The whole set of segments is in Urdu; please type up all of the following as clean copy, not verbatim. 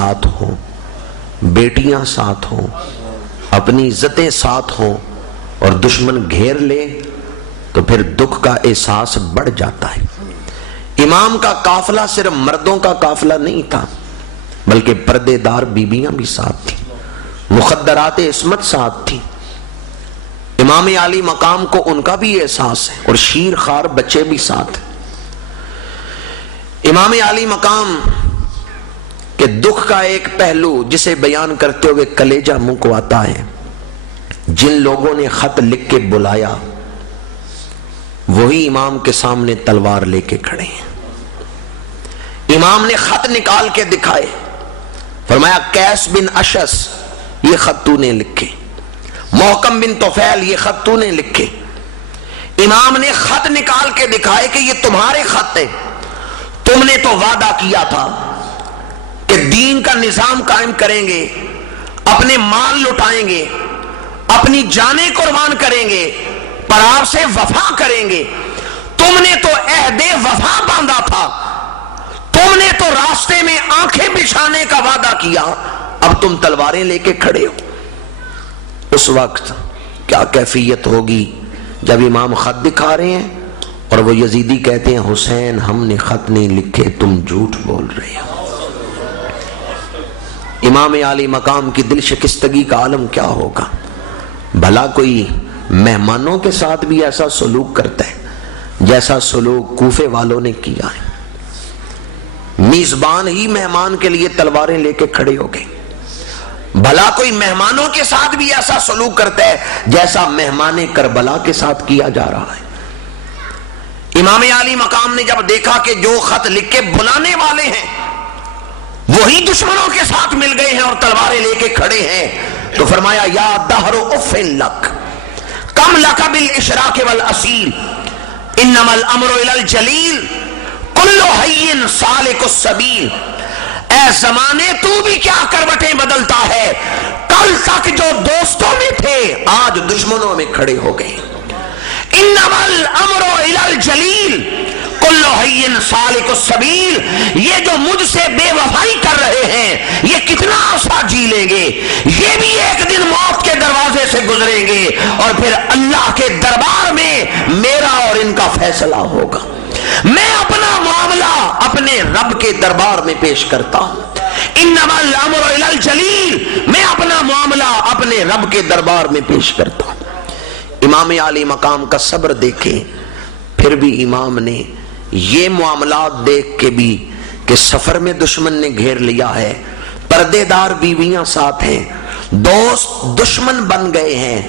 ساتھ ہوں، بیٹیاں ساتھ ہوں، اپنی عزتیں ساتھ ہوں اور دشمن گھیر لے تو پھر دکھ کا احساس بڑھ جاتا ہے۔ امام کا قافلہ صرف مردوں کا قافلہ نہیں تھا، بلکہ پردے دار بیویاں بھی ساتھ تھیں، مخدرات عصمت ساتھ تھی۔ امام عالی مقام کو ان کا بھی احساس ہے اور شیر خار بچے بھی ساتھ۔ امام عالی مقام کے دکھ کا ایک پہلو جسے بیان کرتے ہوئے کلیجہ منہ کو آتا ہے، جن لوگوں نے خط لکھ کے بلایا وہی امام کے سامنے تلوار لے کے کھڑے ہیں۔ امام نے خط نکال کے دکھائے، فرمایا قیس بن اشس یہ خط تو نے لکھے، محکم بن طفیل یہ خط تو نے لکھے۔ امام نے خط نکال کے دکھائے کہ یہ تمہارے خط ہیں، تم نے تو وعدہ کیا تھا کہ دین کا نظام قائم کریں گے، اپنے مال لٹائیں گے، اپنی جانیں قربان کریں گے، پر آپ سے وفا کریں گے۔ تم نے تو عہد وفا باندھا تھا، تم نے تو راستے میں آنکھیں بچھانے کا وعدہ کیا، اب تم تلواریں لے کے کھڑے ہو۔ اس وقت کیا کیفیت ہوگی جب امام خط دکھا رہے ہیں اور وہ یزیدی کہتے ہیں حسین ہم نے خط نہیں لکھے، تم جھوٹ بول رہے ہو۔ امام عالی مقام کی دل شکستگی کا عالم کیا ہوگا؟ بھلا کوئی مہمانوں کے ساتھ بھی ایسا سلوک کرتا ہے جیسا سلوک کوفے والوں نے کیا ہے؟ میزبان ہی مہمان کے لیے تلواریں لے کے کھڑے ہو گئے۔ بھلا کوئی مہمانوں کے ساتھ بھی ایسا سلوک کرتا ہے جیسا مہمان کربلا کے ساتھ کیا جا رہا ہے؟ امام عالی مقام نے جب دیکھا کہ جو خط لکھ کے بلانے والے ہیں وہی دشمنوں کے ساتھ مل گئے ہیں اور تلواریں لے کے کھڑے ہیں، تو فرمایا یا دہر اف لک کم لک بالاشراک والاسیل انما الامر الی الجلیل کل حی سالک السبیل۔ اے زمانے تو بھی کیا کروٹیں بدلتا ہے، کل تک جو دوستوں میں تھے آج دشمنوں میں کھڑے ہو گئے۔ انما الامر الی الجلیل کل حی سالک السبیل، یہ جو مجھ سے بے وفائی کر رہے ہیں یہ کتنا عرصہ جی لیں گے، یہ بھی ایک دن موت کے دروازے سے گزریں گے اور پھر اللہ کے دربار میں میرا اور ان کا فیصلہ ہوگا۔ میں اپنا معاملہ اپنے رب کے دربار میں پیش کرتا ہوں۔ انما الامر الی الجلیل، میں اپنا معاملہ اپنے رب کے دربار میں پیش کرتا ہوں۔ امام عالی مقام کا صبر دیکھیں، پھر بھی امام نے یہ معاملات دیکھ کے بھی کہ سفر میں دشمن نے گھیر لیا ہے، پردے دار بیویاں ساتھ ہیں، دوست دشمن بن گئے ہیں،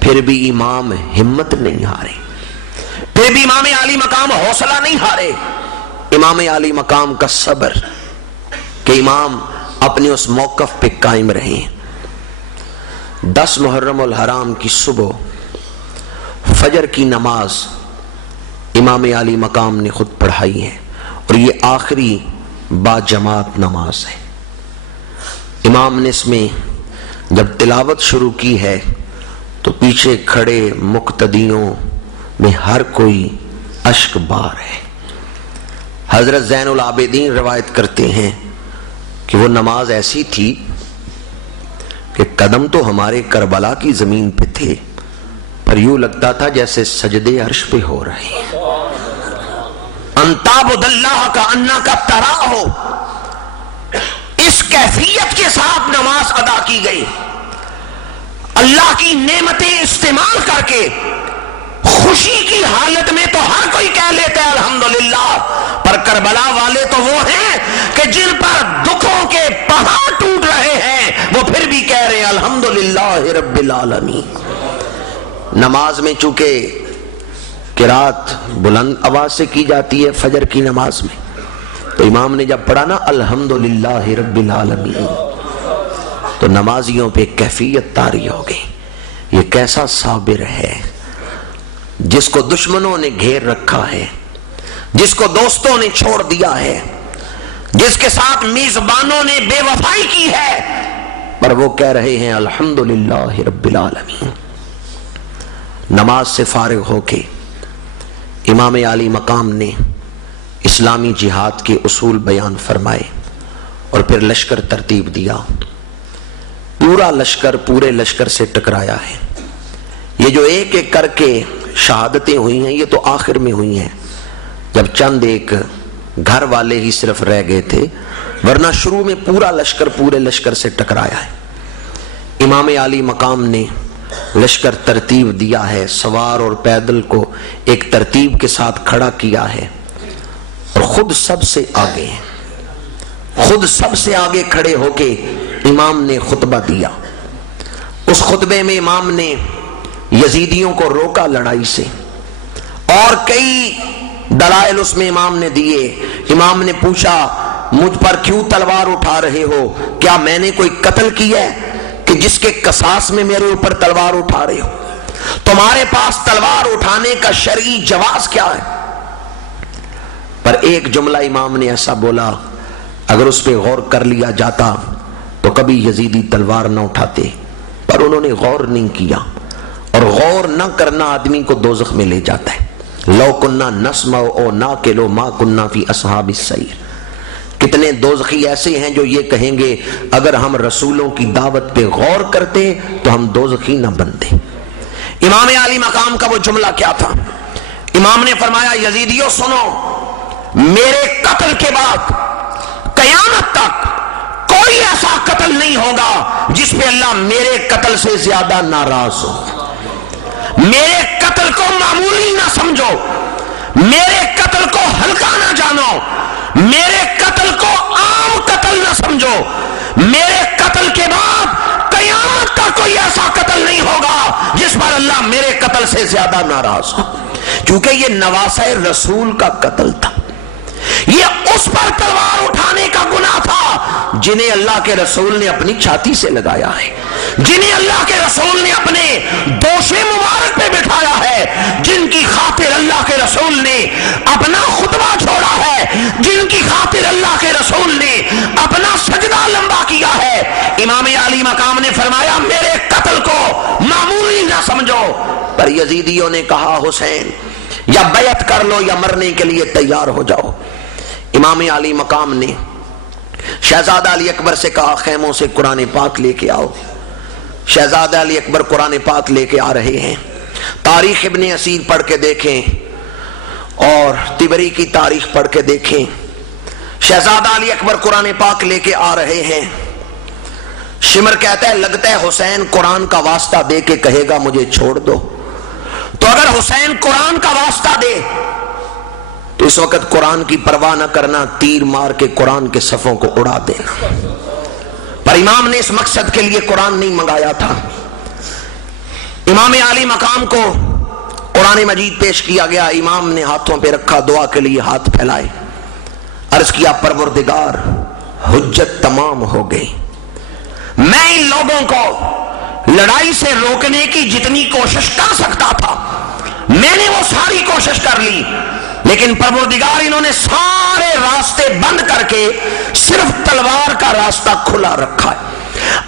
پھر بھی امام ہمت نہیں ہارے، پھر بھی امام عالی مقام حوصلہ نہیں ہارے۔ امام عالی مقام کا صبر کہ امام اپنے اس موقف پہ قائم رہے۔ 10 محرم الحرام کی صبح فجر کی نماز امام عالی مقام نے خود پڑھائی ہے اور یہ آخری با جماعت نماز ہے۔ امام نے اس میں جب تلاوت شروع کی ہے تو پیچھے کھڑے مقتدیوں میں ہر کوئی اشک بار ہے۔ حضرت زین العابدین روایت کرتے ہیں کہ وہ نماز ایسی تھی کہ قدم تو ہمارے کربلا کی زمین پہ تھے پر یوں لگتا تھا جیسے سجدے عرش پہ ہو رہے ہیں۔ انتعبد اللہ کا انا کا ترا ہو، اس کیفیت کے ساتھ نماز ادا کی گئی۔ اللہ کی نعمتیں استعمال کر کے خوشی کی حالت میں تو ہر کوئی کہہ لیتا ہے الحمدللہ، پر کربلا والے تو وہ ہیں کہ جن پر دکھوں کے پہاڑ ٹوٹ رہے ہیں وہ پھر بھی کہہ رہے ہیں الحمدللہ رب العالمین۔ نماز میں چونکہ قرات بلند آواز سے کی جاتی ہے فجر کی نماز میں، تو امام نے جب پڑھا نا الحمدللہ رب العالمین تو نمازیوں پہ کیفیت طاری ہو گئی۔ یہ کیسا صابر ہے جس کو دشمنوں نے گھیر رکھا ہے، جس کو دوستوں نے چھوڑ دیا ہے، جس کے ساتھ میزبانوں نے بے وفائی کی ہے، پر وہ کہہ رہے ہیں الحمدللہ رب العالمین۔ نماز سے فارغ ہو کے امام عالی مقام نے اسلامی جہاد کے اصول بیان فرمائے اور پھر لشکر ترتیب دیا. پورا لشکر پورے لشکر سے ٹکرایا ہے. یہ جو ایک ایک کر کے شہادتیں ہوئی ہیں یہ تو آخر میں ہوئی ہیں جب چند ایک گھر والے ہی صرف رہ گئے تھے، ورنہ شروع میں پورا لشکر پورے لشکر سے ٹکرایا ہے. امام عالی مقام نے لشکر ترتیب دیا ہے، سوار اور پیدل کو ایک ترتیب کے ساتھ کھڑا کیا ہے، اور خود سب سے آگے کھڑے ہو کے امام نے خطبہ دیا. اس خطبے میں امام نے یزیدیوں کو روکا لڑائی سے، اور کئی دلائل اس میں امام نے دیے. امام نے پوچھا مجھ پر کیوں تلوار اٹھا رہے ہو؟ کیا میں نے کوئی قتل کیا ہے کہ جس کے قصاص میں میرے اوپر تلوار اٹھا رہے ہو؟ تمہارے پاس تلوار اٹھانے کا شرعی جواز کیا ہے؟ پر ایک جملہ امام نے ایسا بولا، اگر اس پہ غور کر لیا جاتا تو کبھی یزیدی تلوار نہ اٹھاتے، پر انہوں نے غور نہیں کیا، اور غور نہ کرنا آدمی کو دوزخ میں لے جاتا ہے. لو کننا نسمع او ناقلو ما کننا فی اصحاب السعیر. کتنے دوزخی ایسے ہیں جو یہ کہیں گے اگر ہم رسولوں کی دعوت پہ غور کرتے تو ہم دوزخی نہ بنتے. امام عالی مقام کا وہ جملہ کیا تھا؟ امام نے فرمایا یزیدیوں سنو، میرے قتل کے بعد قیامت تک کوئی ایسا قتل نہیں ہوگا جس پہ اللہ میرے قتل سے زیادہ ناراض ہو. میرے قتل کو معمولی نہ سمجھو، میرے قتل کو ہلکا نہ جانو، میرے قتل کو عام قتل نہ سمجھو. میرے قتل کے بعد قیامت کا کوئی ایسا قتل نہیں ہوگا جس پر اللہ میرے قتل سے زیادہ ناراض ہو. کیونکہ یہ نواسہ رسول کا قتل تھا، یہ اس پر تلوار اٹھانے کا گناہ تھا جنہیں اللہ کے رسول نے اپنی چھاتی سے لگایا ہے، جنہیں اللہ کے رسول نے اپنے دوشے مبارک پہ بٹھایا ہے، جن کی خاطر اللہ کے رسول نے اپنا خطبہ چھوڑا ہے، جن کی خاطر اللہ کے رسول نے اپنا سجدہ لمبا کیا ہے. امام عالی مقام نے فرمایا میرے قتل کو معمولی نہ سمجھو. پر یزیدیوں نے کہا حسین یا بیعت کر لو یا مرنے کے لیے تیار ہو جاؤ. امام عالی مقام نے شہزادہ علی اکبر سے کہا خیموں سے قرآن پاک لے کے آؤ. شہزادہ علی اکبر قرآن پاک لے کے آ رہے ہیں. تاریخ ابن اسیر پڑھ کے دیکھیں اور طبری کی تاریخ پڑھ کے دیکھیں. شہزادہ علی اکبر قرآن پاک لے کے آ رہے ہیں. شمر کہتا ہے لگتا ہے حسین قرآن کا واسطہ دے کے کہے گا مجھے چھوڑ دو. تو اگر حسین قرآن کا واسطہ دے تو اس وقت قرآن کی پرواہ نہ کرنا، تیر مار کے قرآن کے صفوں کو اڑا دینا. پر امام نے اس مقصد کے لیے قرآن نہیں منگایا تھا. امام عالی مقام کو قرآن مجید پیش کیا گیا. امام نے ہاتھوں پہ رکھا، دعا کے لیے ہاتھ پھیلائے، عرض کیا پروردگار حجت تمام ہو گئی. میں ان لوگوں کو لڑائی سے روکنے کی جتنی کوشش کر سکتا تھا میں نے وہ ساری کوشش کر لی، لیکن پروردگار انہوں نے سارے راستے بند کر کے صرف تلوار کا راستہ کھلا رکھا ہے.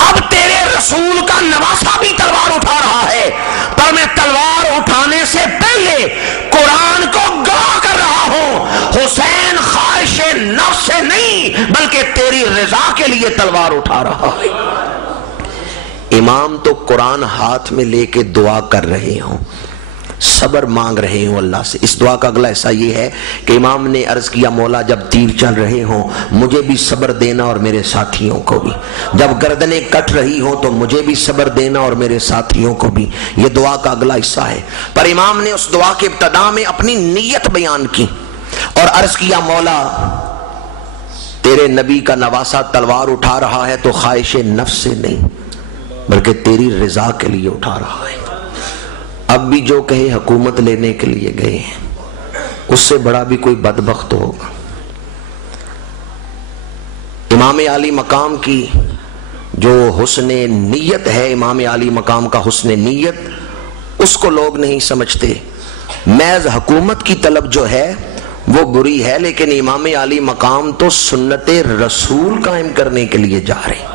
اب تیرے رسول کا نواسہ بھی تلوار اٹھا رہا ہے، پر میں تلوار اٹھانے سے پہلے قرآن کو گواہ کر رہا ہوں حسین خواہش نفس سے نہیں بلکہ تیری رضا کے لیے تلوار اٹھا رہا ہے. امام تو قرآن ہاتھ میں لے کے دعا کر رہے ہوں، صبر مانگ رہے ہوں اللہ سے. اس دعا کا اگلا حصہ یہ ہے کہ امام نے عرض کیا مولا جب تیر چل رہے ہوں مجھے بھی صبر دینا اور میرے ساتھیوں کو بھی، جب گردنیں کٹ رہی ہوں تو مجھے بھی صبر دینا اور میرے ساتھیوں کو بھی. یہ دعا کا اگلا حصہ ہے. پر امام نے اس دعا کے ابتدا میں اپنی نیت بیان کی اور عرض کیا مولا تیرے نبی کا نواسہ تلوار اٹھا رہا ہے تو خواہش نفس سے نہیں بلکہ تیری رضا کے لیے اٹھا رہا ہے. اب بھی جو کہے حکومت لینے کے لیے گئے ہیں، اس سے بڑا بھی کوئی بدبخت ہوگا. امام عالی مقام کی جو حسن نیت ہے، امام عالی مقام کا حسن نیت اس کو لوگ نہیں سمجھتے. محض حکومت کی طلب جو ہے وہ بری ہے، لیکن امام عالی مقام تو سنت رسول قائم کرنے کے لیے جا رہے ہیں.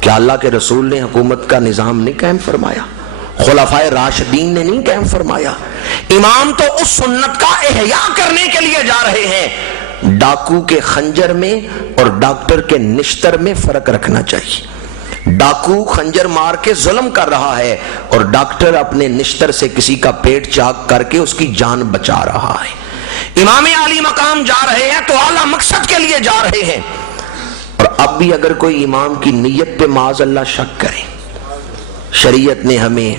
کیا اللہ کے رسول نے حکومت کا نظام نہیں قائم فرمایا؟ خلفائے راشدین نے نہیں قائم فرمایا؟ امام تو اس سنت کا احیاء کرنے کے لیے جا رہے ہیں. ڈاکو کے خنجر میں اور ڈاکٹر کے نشتر میں فرق رکھنا چاہیے۔ ڈاکو خنجر مار کے ظلم کر رہا ہے اور ڈاکٹر اپنے نشتر سے کسی کا پیٹ چاک کر کے اس کی جان بچا رہا ہے۔ امام عالی مقام جا رہے ہیں تو اعلیٰ مقصد کے لیے جا رہے ہیں، اور اب بھی اگر کوئی امام کی نیت پہ معاذ اللہ شک کرے، شریعت نے ہمیں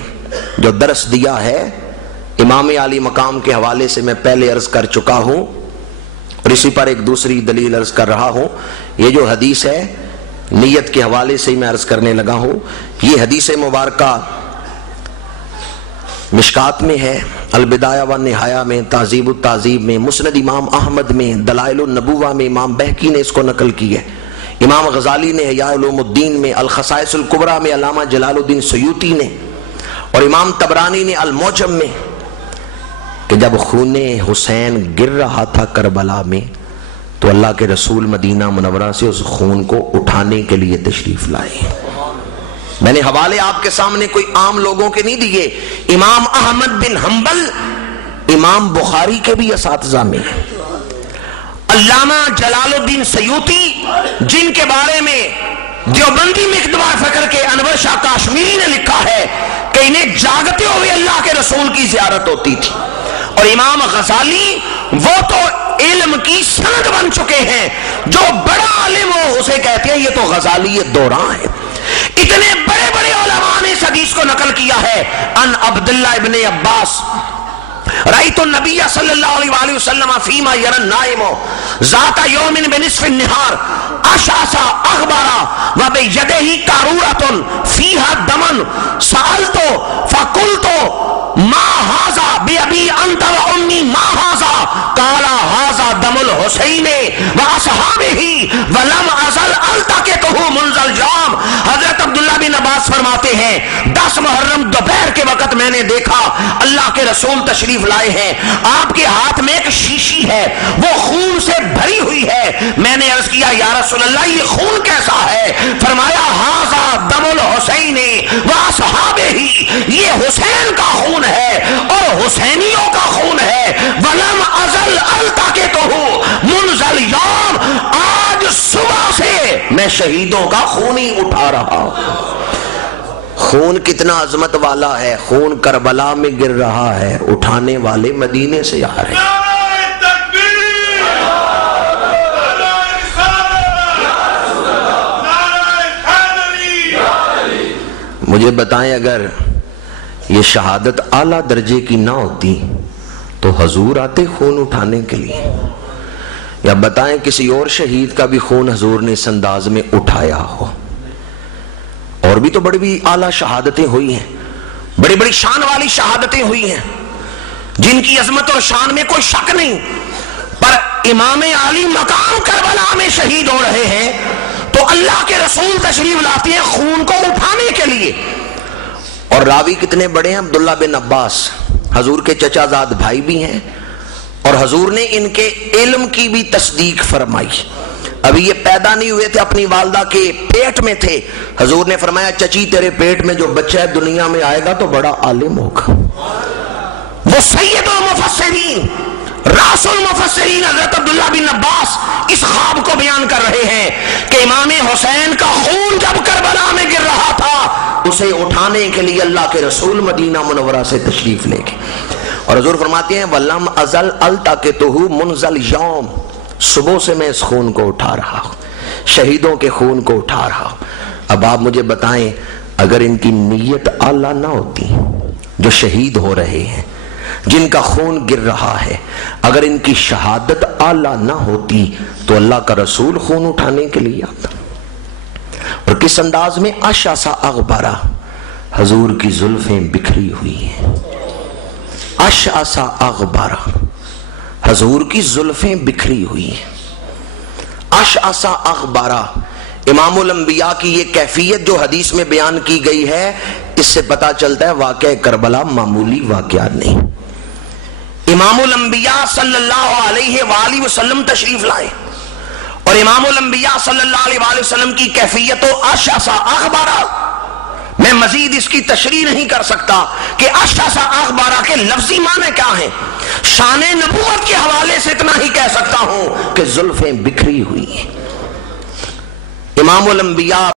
جو درس دیا ہے امام عالی مقام کے حوالے سے میں پہلے عرض کر چکا ہوں، اور اسی پر ایک دوسری دلیل عرض کر رہا ہوں۔ یہ جو حدیث ہے نیت کے حوالے سے میں عرض کرنے لگا ہوں، یہ حدیث مبارکہ مشکات میں ہے، البدایہ و نہایہ میں، تہذیب التہذیب میں، مسند امام احمد میں، دلائل النبوہ میں امام بہقی نے اس کو نقل کی ہے، امام غزالی نے احیاء علوم الدین میں، الخصائص الکبریٰ میں علامہ جلال الدین سیوطی نے، اور امام طبرانی نے المعجم میں، کہ جب خون حسین گر رہا تھا کربلا میں تو اللہ کے رسول مدینہ منورہ سے اس خون کو اٹھانے کے لیے تشریف لائے۔ میں نے حوالے آپ کے سامنے کوئی عام لوگوں کے نہیں دیے، امام احمد بن حنبل امام بخاری کے بھی اساتذہ میں، علامہ جلال الدین سیوطی جن کے بارے میں دیوبندی مقدمہ فکر کے انور شاہ کاشمیری نے لکھا ہے کہ انہیں جاگتے ہوئے اللہ کے رسول کی زیارت ہوتی تھی، اور امام غزالی وہ تو علم کی سند بن چکے ہیں، جو بڑا عالم ہو اسے کہتے ہیں یہ تو غزالی دوران ہے۔ اتنے بڑے بڑے علماء نے اس حدیث کو نقل کیا ہے، ان عبداللہ ابن عباس رأیت النبی صلی اللہ علیہ وآلہ وسلم فیما یرى النائم ذات یوم بنصف النہار اشعث اغبر وبیدہ قارورۃ فیہا دم سألت فقلت ما ھذا بأبی انت وأمی ما ھذا قال ھذا دم الحسین واصحابہ ولم ازل التقطہ منذ اليوم۔ حضرت عبداللہ بن عباس فرماتے ہیں 10 محرم دوپہر کے وقت میں نے دیکھا اللہ کے رسول تشریف لائے ہیں، آپ کے ہاتھ میں ایک شیشی ہے وہ خون سے بھری ہوئی ہے۔ میں نے عرض کیا یا رسول اللہ یہ خون کیسا ہے؟ فرمایا ھذا دم الحسین واصحابہ، یہ حسین کا خون ہے اور حسینیوں کا خون ہے۔ ولم ازل التقطہ منذ اليوم، آج صبح سے میں شہیدوں کا خون ہی اٹھا رہا ہوں۔ خون کتنا عظمت والا ہے، خون کربلا میں گر رہا ہے، اٹھانے والے مدینے سے آ رہے ہیں۔ مجھے بتائیں اگر یہ شہادت اعلیٰ درجے کی نہ ہوتی تو حضور آتے خون اٹھانے کے لیے؟ یا بتائیں کسی اور شہید کا بھی خون حضور نے اس انداز میں اٹھایا ہو؟ اور بھی تو بڑی بھی اعلیٰ شہادتیں ہوئی ہیں، بڑی بڑی شان والی شہادتیں ہوئی ہیں جن کی عظمت اور شان میں کوئی شک نہیں، پر امام عالی مقام کربلا میں شہید ہو رہے ہیں تو اللہ کے رسول تشریف لاتے ہیں خون کو اٹھانے کے لیے۔ اور راوی کتنے بڑے ہیں، عبداللہ بن عباس حضور کے چچا زاد بھائی بھی ہیں، اور حضور نے ان کے علم کی بھی تصدیق فرمائی۔ ابھی یہ پیدا نہیں ہوئے تھے، اپنی والدہ کے پیٹ میں تھے، حضور نے فرمایا چچی تیرے پیٹ میں جو بچہ ہے دنیا میں آئے گا تو بڑا عالم ہوگا۔ وہ سید المفسرین راس المفسرین حضرت عبداللہ بن عباس اس خواب کو بیان کر رہے ہیں کہ امام حسین کا خون جب کربلا میں گر رہا تھا اسے اٹھانے کے لیے اللہ کے رسول مدینہ منورہ سے تشریف لے گئے، اور حضور فرماتے ہیں وَلَمْ أَزَلْ أَلْتَقِطُهُ مُنذَ الْيَوْمِ، صبح سے میں اس خون کو اٹھا رہا ہوں، شہیدوں کے خون کو اٹھا رہا ہوں۔ اب آپ مجھے بتائیں اگر ان کی نیت اعلیٰ نہ ہوتی، جو شہید ہو رہے ہیں جن کا خون گر رہا ہے، اگر ان کی شہادت اعلیٰ نہ ہوتی تو اللہ کا رسول خون اٹھانے کے لیے آتا؟ اور کس انداز میں؟ اشعث اغبرہ، حضور کی زلفیں بکھری ہوئی ہیں، اشعث اغبرہ، حضور کی زلفیں بکھری ہوئی ہیں، اشعث اغبرہ۔ امام الانبیاء کی یہ کیفیت جو حدیث میں بیان کی گئی ہے، اس سے پتا چلتا ہے واقعہ کربلا معمولی واقعہ نہیں۔ امام الانبیاء صلی اللہ علیہ وآلہ وسلم تشریف لائے، اور امام الانبیاء صلی اللہ علیہ وآلہ وسلم کی کیفیت و اشعث اغبرہ، میں مزید اس کی تشریح نہیں کر سکتا کہ اشعث اغبرہ کے لفظی معنی کیا ہیں. شان نبوت کے حوالے سے اتنا ہی کہہ سکتا ہوں کہ زلفیں بکھری ہوئی ہیں. امام الانبیاء